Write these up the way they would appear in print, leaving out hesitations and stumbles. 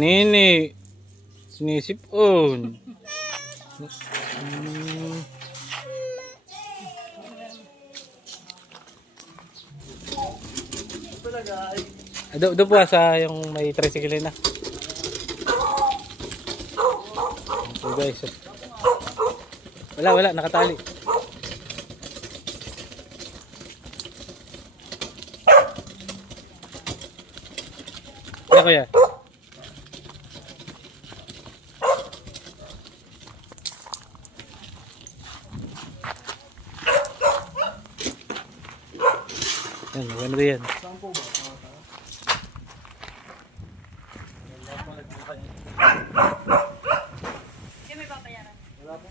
Nini. Sinisipon. Do po sa yung may tricycle na. So guys. Wala nakatali. Ano kuya? Yan, maganda yan. May papayaran. Wala po.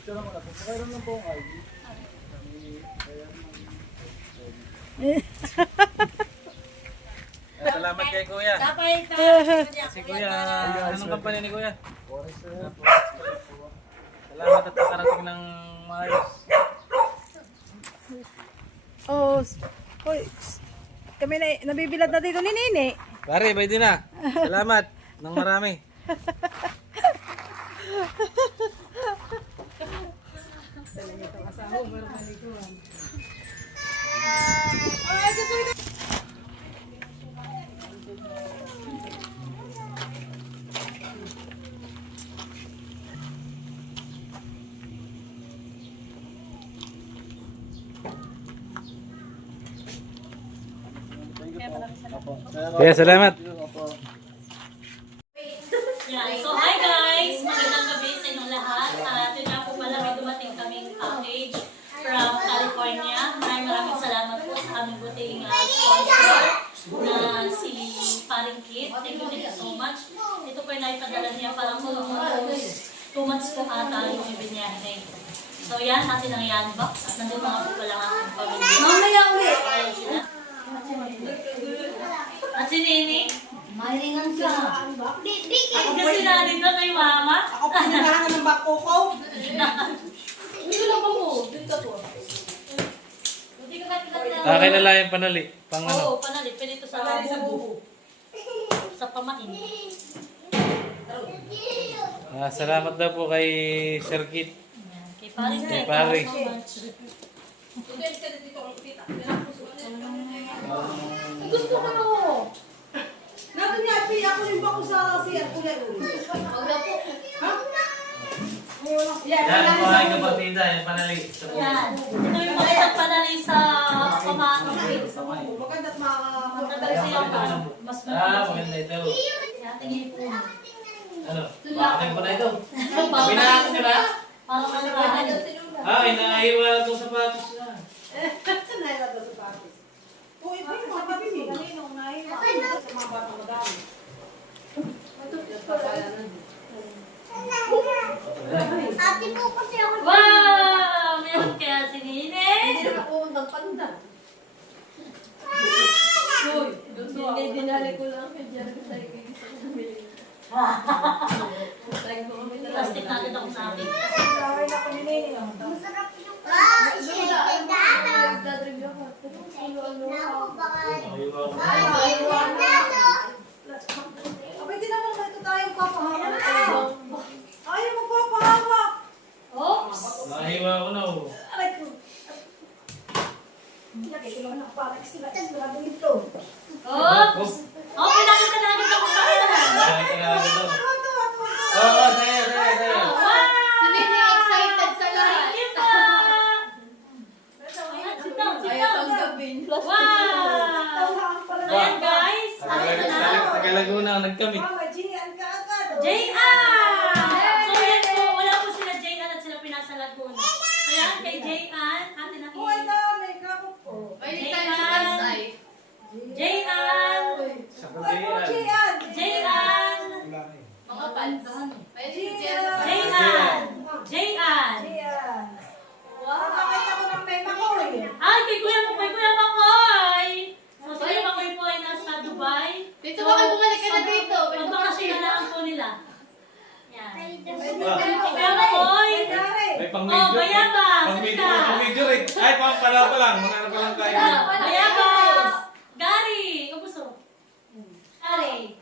Ito lang wala po. Pakailan lang po ang ID. Salamat kay kuya. Dapat Si kuya, anong kampanya ni kuya? Salamat at nakarating ng maayos. Oh, hoy. Kami na nabibilad na dito ni Nini. Pare, pwede na. Salamat ng marami. Kaya salamat. Yan. So, hi guys! Magandang gabi sa inyong lahat. Yun nga po pala, may dumating kaming package from California. Maraming salamat po sa aming buting sponsor na si Paring Kit. Thank you so much. Ito po yung naipadala niya parang 2 months po ata yung ibinyahe. So, yan. Atin ang yan box. At nandun mga po pala ang aking pamilya. Mamaya ulit. Ayan sila. At si Nini? Mahilingan ka. Ako kasi na dito kay Mama. Ako pa hinahangan ng bako ko. Dito lang ba mo? Dito po. Hindi ka kat-kat na. Akin na lang yung panali. Pang ano. Oo, panalit. Pwede ito sa buho. Sa pamain. Salamat daw po kay Sir Kit. Ayan. Kay Paring Kay Kit. Paring. Gusto ko no. Nato niya, Pi, ako rin bako sa siya. Kulay ulo. Ha? Yan po ay kapatida. Yung panali. Yan. Ito yung makita panali sa pamain. Maganda at mga... Matagal siya mas Maganda ito. Yan, tingin po. Ano? Bakit ko na ito? Pinaan ko na? Parang ano. Inahiwa itong sapatos na. Naila daw sa patis. Uy, ito yung mga patis eh. Kaninong naila. Sa mga batang madami. Ate po kasi ako. Wow! Meron kaya si Nini. Hindi na pumunta panda. Hindi, dinali ko lang kay Jerry sa Plastic natin ako sa akin. Kaway na ko ni Nini. Masarap yung nagdadrive ako. Naku, baka. Abay, di naman ito tayong papahawak. Ayaw magpapahawak. Oops! Nahiwa ko na. Aray ko. Lagay ko naman ang parang sila. Sila dito. Oops! Oh, pinakita namin ito kung pakita. Oo, saya. Si Nini excited sa lahat. Thank you po! Sit down, sit down. Wow! Tawhaan pala. Ayan guys, nakita na. Tagalaguna ang nagkami. Mama, Gian ka agad. J.Ann! So yan po, wala po sila J.Ann at sila pinasa Laguna. Kaya kay J.Ann, atin ang Oh, ang dami. Kapag po. J.Ann! Ay, po, Gian. J.Ann! Mga pants. J.Ann! J.Ann! Gian. Nakakita ko ng mema ko eh. Ay, kay Kuya Makoy! So, si Kuya Makoy po ay nasa Dubai. Dito ba kayo bumalik ka na dito? Magbakasyon na lang po nila. Yan. Ay, Kuya Makoy! May Oh, bayabas! Halika! Pang-video rin. Ay, pang-pala pa lang. Manalo pa lang tayo. Bayabas! Gary! Kapuso? Gary!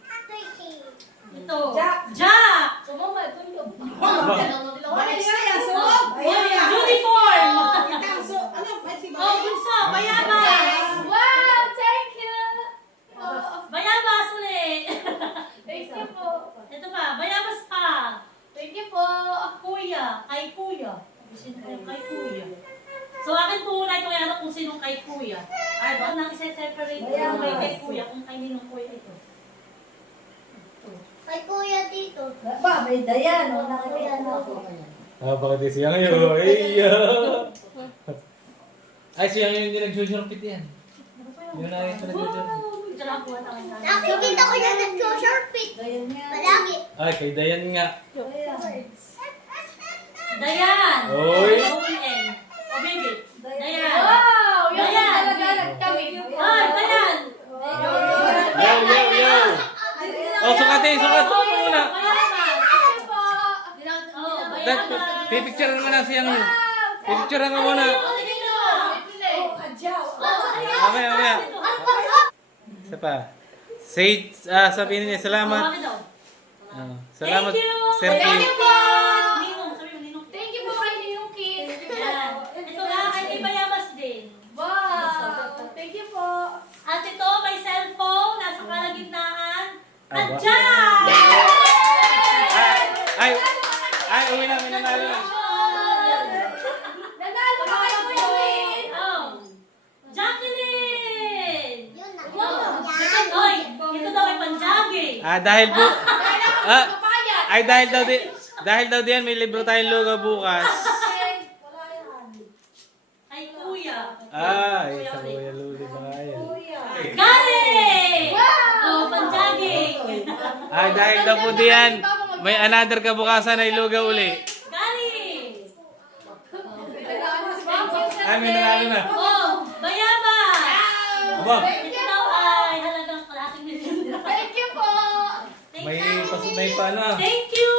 kuya. Ay, baka nang isa-separate ko kay kuya kung kay ninong kuya ito. Kay kuya dito. Ba, may dayan. O, nakikita mo ako. Bakit siyang yun? Ay, siyang yun hindi nag-jujurpit yan. Yun na rin sa nag-jujurpit. Diyan ako at ang Nakikita ko yung nag-short Dayan niya. Palagi. Ay, kay Dayan nga. Dayan! Oy! O-N. O, baby. Dayan! Wow! Yan Dayan! talaga nagkami. Ay, Dayan! Yo! Oh, sukat mo muna. Pipicturean mo na siyang yun. Pipicturean mo muna. Mamaya. Isa pa. Say, sabihin niya, salamat. Salamat, Thank you! Sir P. Thank you po! Ninong, sabi mo, Ninong. Thank you po kay Ninong Kim. Yan. Ito nga, kay Bayabas din. Wow! Thank you po. At ito, may cellphone, nasa kalagitnaan. Aba. Andiyan! Ay, uwi na, may nanalo na. Nanalo ka kay Kuya Win. Oh. Jacqueline! Yun na. Ito, oy, ito daw ay panjagi. Dahil po, Papayat. ay dahil daw diyan may libro tayong logo bukas. Ay, kuya. Ay, Kuya sa ulit. Kuya Luli ba yan? Gary! Oh, panjagi. Ay, dahil daw po diyan, may another kabukasan ay logo uli. Gary! Ay, may nanalo na. Oh, Bayabas! Aba, Ito daw ay halagang kalahating milyon. Thank you po. may paano. Thank you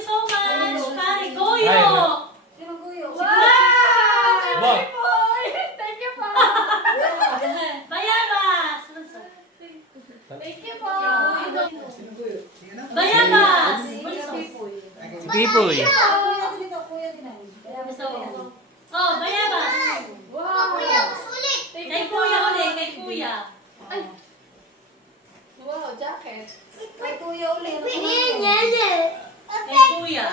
so much, Kari Goyo! Ay, Wow! Aba. Thank you po. Bayabas! Thank you po. Bayabas! Bulso. Pipoy. Oh, Bayabas! Wow! Kuya, sulit. Kay Kuya ulit, kay Kuya. Wow, jacket. Kay Kuya ulit. Pinin niya. Kay Kuya.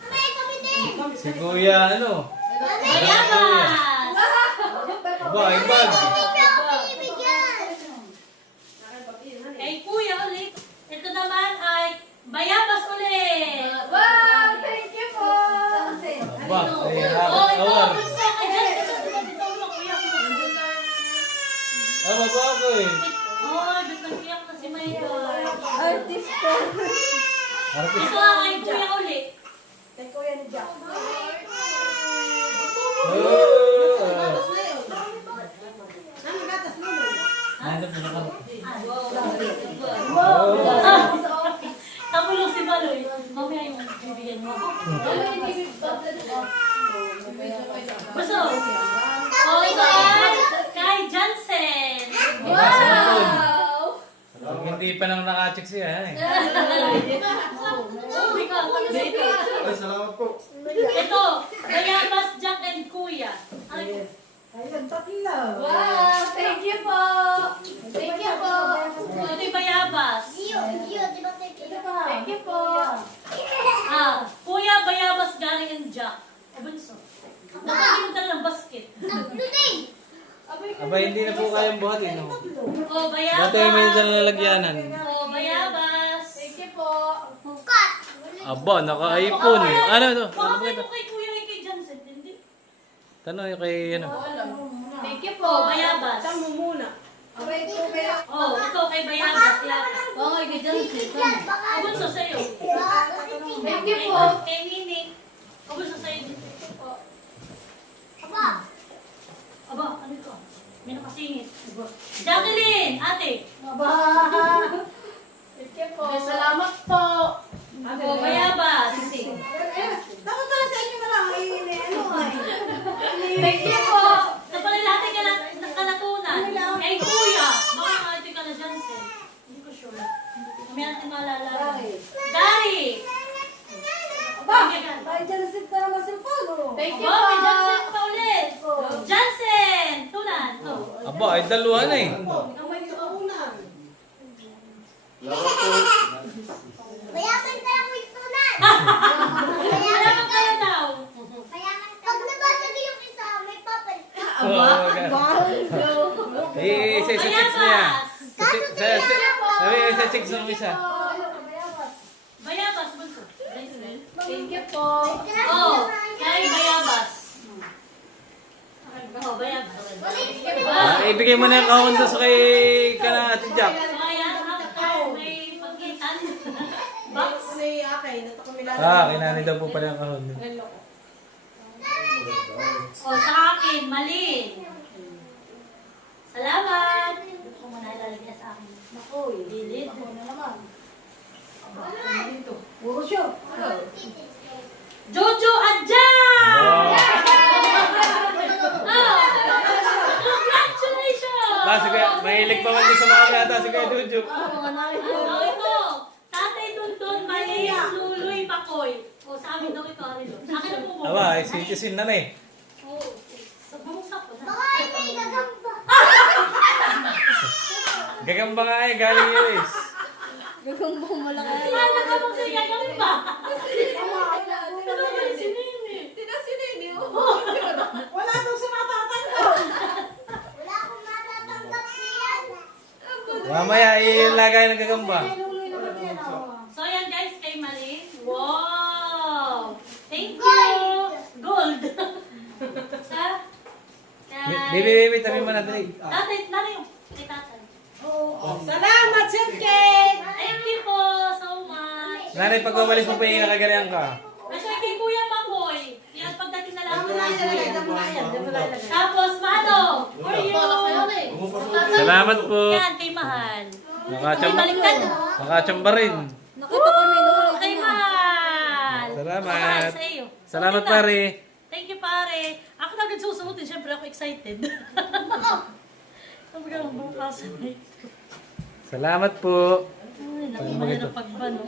May kami din. Si Kuya, ano? Bayabas! Aba, ibag. Hindi ako pinibigyan. Kay Kuya ulit. Ito naman ay Bayabas ulit. Wow! Thank you po. Aba, ay Oh, happy ito, hour. bulso. Kay Jessica, ito, Kuya. Aba, bagoy. Oh, ba't nag-iyak na si Michael? Artista. Artist. Ito ang kay Kuya ulit. Kay Kuya ni Jack. Oh. Ang gatas mo nun. Nandun na ka. Tapulong si Baloy. Mamaya yung bibigyan mo. Gusto? Oh, ito ay kay Jansen. Wow! Pag hindi pa nang naka-check siya, eh. Oh, ikaw. Ay, salamat po. Ito, Bayabas, Jack, and Kuya. Ay, Ayun, tatlo. Wow! Thank you po. Thank you po. ito yung Bayabas. Dio, di ba tayo Thank you po. Kuya, Bayabas, Gary, and Jack. Bunso. Nakakita na ng basket. Today. Aba, hindi na po kayang buhatin, no? Oh, Bayabas. Dati may dala na lagyanan. Oh, Bayabas. Thank you po. Cut. Aba, naka-iPhone. Ano to? Ano Baka ba ito? mo kay Kuya kay Jansen. Hindi. Tanong yung kay, ano? Thank you po. Oh, Bayabas. Tamo muna. Abay po kaya. Oh, ito kay Bayabas. Yata. Oo, kay Jansen. Baka Bunso sa'yo. Thank you po. Kay Nini. Bunso sa'yo din. Aba. Aba, ano ito? May nakasingit. Jacqueline, ate. Thank you po. Salamat po. Oh, Bayabas. Takot ka lang sa inyo na lang. Ano ay. Thank you po. Napalilate ka na nakalatunan. Kay Kuya. Baka nga ito ka na Jansen. Hindi ko sure. May natin maalala. Gary. Kay Jansen na naman si Pano. Thank you Oh, po. may Jansen pa ulit. Jansen. Tunan. Oh. Aba, ay dalawa na, eh. Ikaw may kaunan. Mayaman tayo may tunan. Alam mo kayo daw. Pag nabasag yung isa, may papel. Oo, isa chicks niya. Sa chicks ng isa. Bayabas, bunso. Thank you po. Oh, kay Bayabas. Oh, Bayabas. Ibigay mo na yung kahon doon sa kay kana Ate Jack. So, ayan, after may pagkitan. Box. Kasi akay, natakamila. Kinanay daw po pala yung kahon. O, sa akin, mali. Salamat. Ito mo na ilalagay sa akin. Naku, dilit mo na naman. Puro siya. Jojo Adjan! Oh, congratulations! Sige, mahilig pa man din sa mga bata si Kuya Jojo. Oh, ito. Tatay Tuntun, mali. Luloy Pakoy. O, sa amin daw ito, Arilo. Sa akin na po. Aba, citizen na eh. Oo. Sa bumuksak ko na. Baka may gagamba. Gagamba nga eh, galing US. Gagamba ko malaki. Wala ka bang siya gagamba? Ano ba yung sinini? Tinasinini mo. Wala daw si matatay ko. Wala akong matatanggap niyan. Mamaya, ilagay ng gagamba. So, yan guys, kay Malin. Wow! Thank you! Gold! Sa? Bibi, tabi mo na dali. Tatay, nanay yung kay tatay. Salamat, Sir Kate. Thank you po so much. Nanay, pag wawalis mo pa yung nakagaling ka. At kay Kuya Makoy. Yan, pagdating na lang. Salamat. Tapos, Mano, for you. Salamat po. Yan, kay Mahal. Ay, Nakachamba, baliktad. nakachamba rin. Nakita ko na yun. Kay Mahal. Salamat. Mahal sa iyo. Salamat Okay na. pare. Thank you, pare. Ako na agad susuotin. Siyempre, ako excited. Sabi ka lang, bukas. Salamat po. Ay, laki mo na ng pagbano.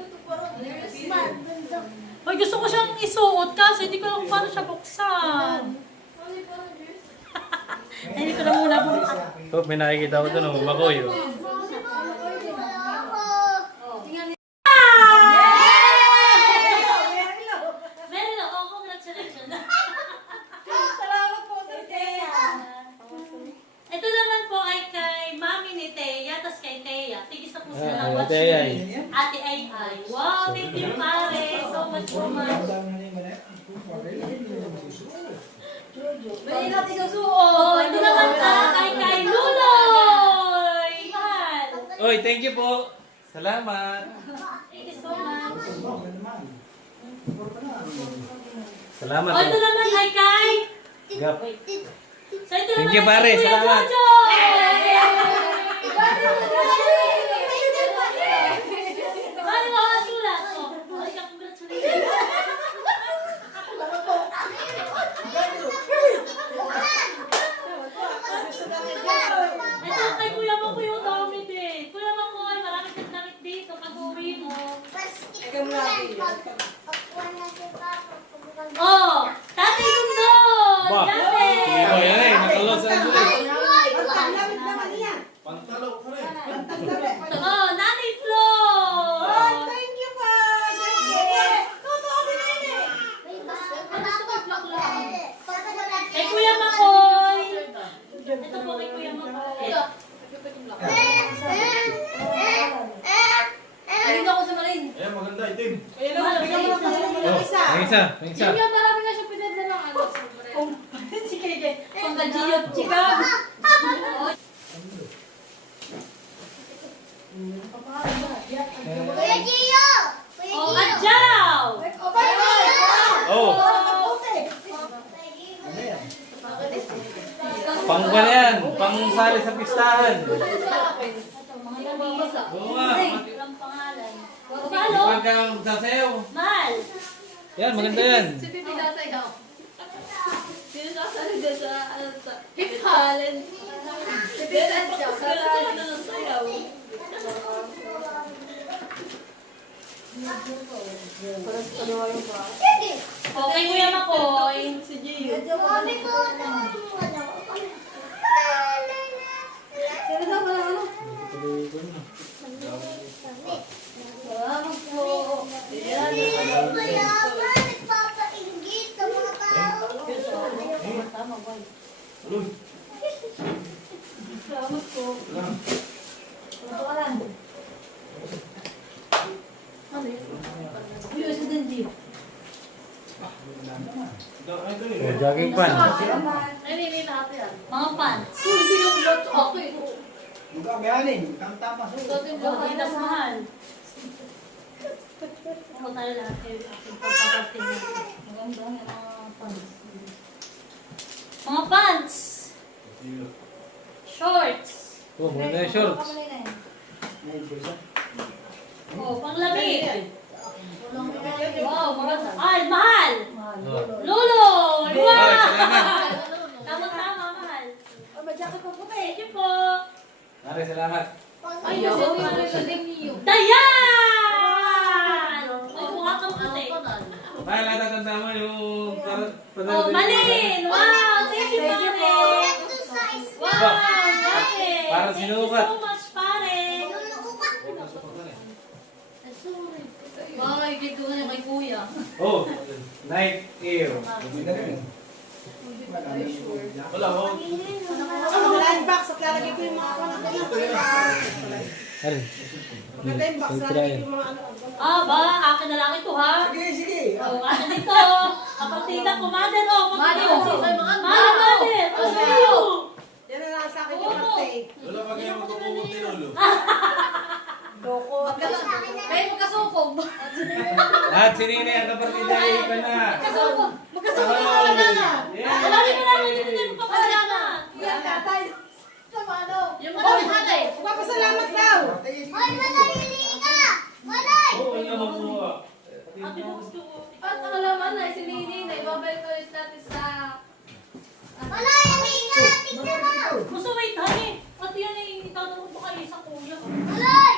Ay, gusto ko siyang isuot kasi hindi ko alam kung paano siya buksan. Ay, hindi ko na muna buksan. Oh, may nakikita ko doon, oh, Makoy. Oh. Meron ako, congratulations. Salamat po, Sir Kate. Ito naman po ay kay Mami ni Teya, tas kay Teya. Tigis na po sila ng Ate watch. Ay. Ate Ay Ay. Wow, thank you pare. So much so much. May natin sa Oh, ito naman kay Luloy. Mahal. Oy, thank you po. Salamat. Thank you so much. Salamat. Oh, ito naman ay kay... Gap. So, ito Thank naman you, ay pare. kay Kuya Salamat. Jojo. Mali mo ang sulat. Oh, ay ka, congratulations. Ito kay Kuya Makoy yung dami din. Kuya Makoy, maraming damit dito. Pag-uwi mo. Oh, Tatay Lundon! Ba? Dami! Oh, yan eh. Nakalos ang dulit. Pagkalamit naman yan. Oh, Nanay Flo! Oh, thank you po, Sir Kate. Totoo si Nene. Kay Kuya Makoy! Ito po kay Kuya Makoy. Ayun ako sa Marin. Ayan, maganda itim. Ayun lang, bigyan mo lang ng Oh, isa. ang isa. Ang isa. Yung nga marami na siya pinadalang ano. Si Kege. Pagka-giyot, chika. Kuya Gio! Kuya Oh, Gio! Adjaw! Oh, pang ba yan? Pang sali sa pistahan. Oo nga. Ang pangalan. Mahal, oh. Huwag kang sasayaw. Mahal. Yan, maganda yan. Si Pipi sasayaw. Sino sasayaw dyan sa ano sa hip halen? Si Pipi sasayaw. Oh, kay Kuya Makoy. Mami ko, Uy, Oh, jogging pan. Ay, hindi natin yan. Mga pants. Hindi yung lot sa akin. Mukhang bayanin. Tama so. Adidas mahal. Ako tayo lahat kayo aking papapating. Maganda yung mga pants. Mga pants! Shorts! Oh, maganda yung shorts. Oh, panglamig! Wow, maganda. Ay, mahal! Oh. Lolo! Ay, Wow! salamat. Tama-tama, mahal. Madyak ko po Thank you po. Mare, salamat. Ay, kasi hindi ko rin din niyo. Dayan! Oh, mukha kang puti. Mahal, natatanda mo yung... Oh, Malin! Wow! Thank you, pare! Exercise. Wow! Dahil! Parang sinukat. Thank you so much, pare! Baka makikita ko na kay kuya. Oh, night air. Wala mo. Ano, line box at lalagay ko yung mga ano. Are. Maganda yung box, lalagay ko yung mga ano. Ah, ba? Akin na lang ito, ha? Sige, sige. Oh, akin dito. Kapatida ko, mother, oh. Mother, kapatid. ay, mga Mother, mother. Oh, sa'yo. Yan na lang sa akin yung birthday. Wala pa kayo magkukumot ni Lolo. Loko. Ay, magkasukob. At si Nene, ang kapatida ay iba na. Magkasukob. Magkasukob Oh, na wala. yeah. Alawin ko namin dito tayo magpapasalamat. Yan, tatay. Sa ano? Yung mga Oh, tatay. magpapasalamat daw. Hoy, manahili ka! Malay! Oo, ang lamang mo. Ate, bukas ko. At ang alaman na, si Nini na ibabalik ko ulit natin sa... Malay, halika! Tignan mo! Gusto, wait, honey. Pati yan ay itatanong ko kayo sa kuya. Malay!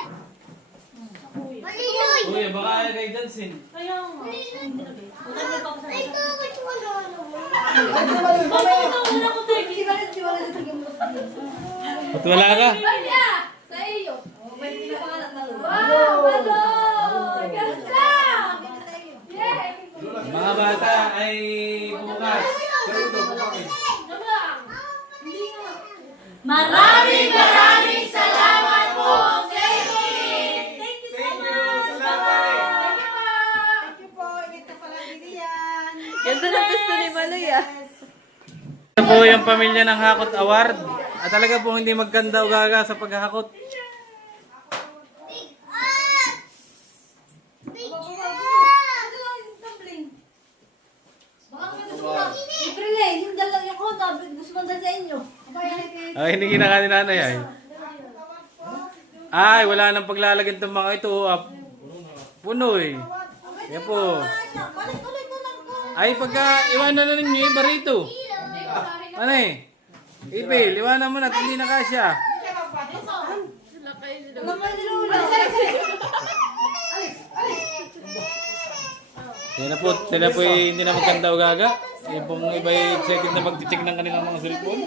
Sa kuya. Maliloy! Kuya, baka ay kay Dansin. Kaya nga. Huwag mo Ay, papasalamat. ito, which one ano? Bakit ito? Wala ko tayo. Ba't wala ka? Kaya! Sa iyo! Wow! Baloy! Ganda! Yay! Mga bata ay bukas. Ano lang? Hindi nga. Maraming salamat po, Katie! Thank you so Thank you. much! Salamat. Thank you po. Ibig na pala Lilian. Ganda na gusto ni Maloy ah. Ito po yung pamilya ng Hakot Award. At talaga po hindi magkanda o gaga sa paghahakot. Big ass! Big ass! Baka kami gusto mo. Libre na eh. Yung dalaw yung ko na. Gusto mo dala sa inyo. Ay, hindi kinaka ni nanay ay. Ay, wala nang paglalagyan itong mga ito. Puno eh. Yan po. Ay, pagka iwanan na ninyo iba rito. Ano eh? Ipil, iwanan mo na at hindi na kasya. Sila po hindi na magkanda o gaga. Yung pong iba excited na mag-check ng kanilang mga cellphone.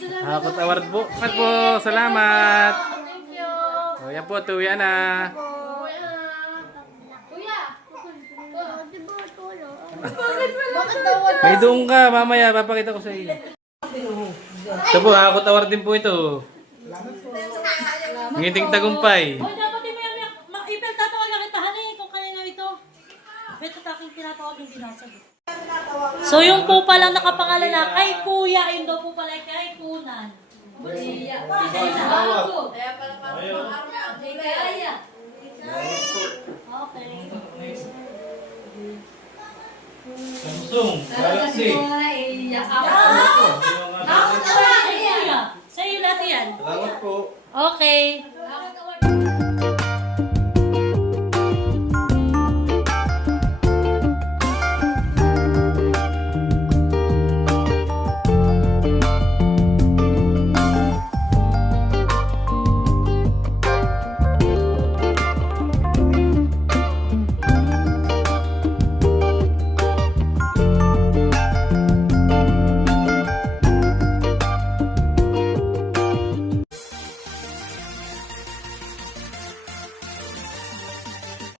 Hakot Award po. Salamat po, salamat. Thank you. O yan po, tuya na. Kuya! May doon ka, mamaya papakita ko sa iyo. Ito po, Hakot Award din po ito. Ngiting tagumpay. Hoy, dapat yung ipil tatawagan kita, honey, kung kanina ito. Beto taking tinatawag yung binasagot. So yung po palang nakapangalan na kay Kuya, yun daw po pala kay Kunan. Kaya pala parang kaya. Okay. Samsung, Galaxy. Sa iyo lahat yan. Salamat po. Okay.